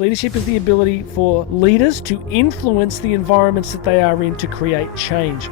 Leadership is the ability for leaders to influence the environments that they are in to create change.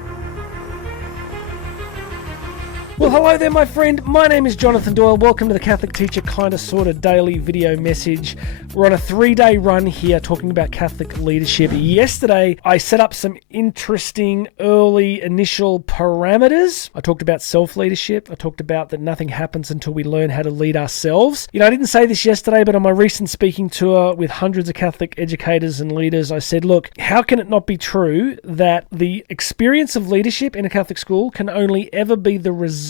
Well, hello there, my friend. My name is Jonathan Doyle. Welcome to the Catholic Teacher Kinda Sorta Daily Video Message. We're on a 3-day run here talking about Catholic leadership. Yesterday, I set up some interesting early initial parameters. I talked about self-leadership. I talked about that nothing happens until we learn how to lead ourselves. I didn't say this yesterday, but on my recent speaking tour with hundreds of Catholic educators and leaders, I said, look, how can it not be true that the experience of leadership in a Catholic school can only ever be the result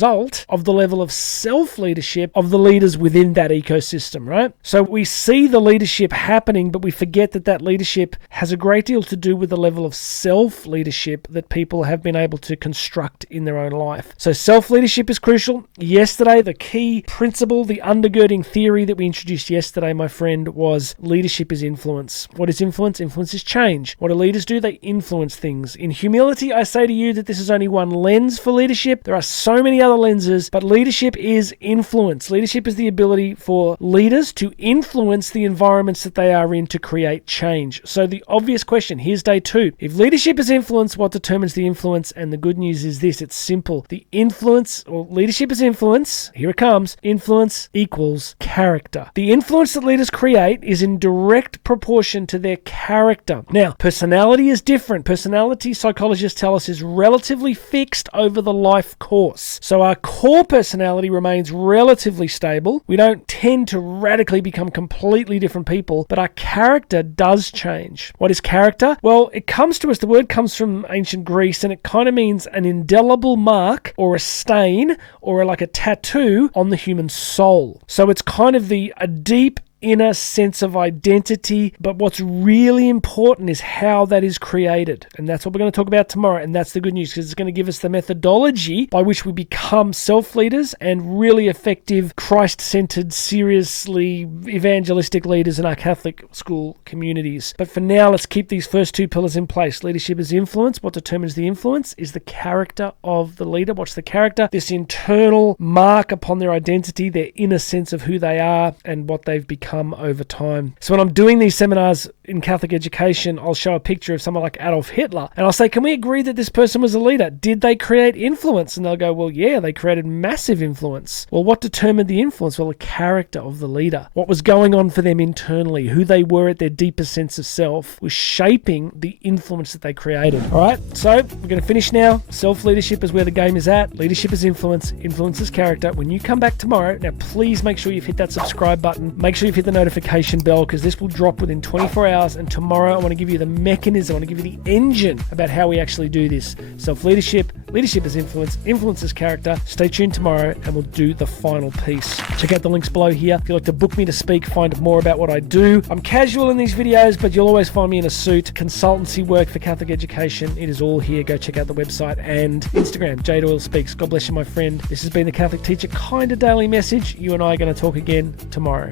of the level of self-leadership of the leaders within that ecosystem, right? So we see the leadership happening, but we forget that that leadership has a great deal to do with the level of self-leadership that people have been able to construct in their own life. So self-leadership is crucial. Yesterday, the key principle, the undergirding theory that we introduced yesterday, my friend, was leadership is influence. What is influence? Influence is change. What do leaders do? They influence things. In humility, I say to you that this is only one lens for leadership. There are so many other lenses, but leadership is influence. Leadership is the ability for leaders to influence the environments that they are in to create change. So the obvious question, here's day 2. If leadership is influence, what determines the influence? And the good news is this, it's simple. The influence, or leadership is influence, here it comes, influence equals character. The influence that leaders create is in direct proportion to their character. Now, personality is different. Personality, psychologists tell us, is relatively fixed over the life course. So our core personality remains relatively stable. We don't tend to radically become completely different people, but our character does change. What is character? Well, it comes to us, the word comes from ancient Greece, and it kind of means an indelible mark or a stain or like a tattoo on the human soul. So it's kind of a deep inner sense of identity, but what's really important is how that is created, and that's what we're going to talk about tomorrow. And that's the good news, because it's going to give us the methodology by which we become self-leaders and really effective, Christ-centered, seriously evangelistic leaders in our Catholic school communities. But for now, let's keep these first 2 pillars in place. Leadership is influence. What determines the influence is the character of the leader. What's the character? This internal mark upon their identity, their inner sense of who they are and what they've become over time. So when I'm doing these seminars in Catholic education, I'll show a picture of someone like Adolf Hitler, and I'll say, can we agree that this person was a leader? Did they create influence? And they'll go, well, yeah, they created massive influence. Well, what determined the influence? Well, the character of the leader. What was going on for them internally, who they were at their deepest sense of self, was shaping the influence that they created. All right, so we're going to finish now. Self-leadership is where the game is at. Leadership is influence. Influence is character. When you come back tomorrow, now please make sure you've hit that subscribe button. Make sure you've hit the notification bell, because this will drop within 24 hours. And tomorrow I want to give you the mechanism, I want to give you the engine about how we actually do this. Self-leadership, leadership is influence, influence is character. Stay tuned tomorrow and we'll do the final piece. Check out the links below here. If you'd like to book me to speak, find more about what I do. I'm casual in these videos, but you'll always find me in a suit. Consultancy work for Catholic education, it is all here. Go check out the website and Instagram, J Doyle Speaks. God bless you, my friend. This has been the Catholic Teacher Kinda Daily Message. You and I are going to talk again tomorrow.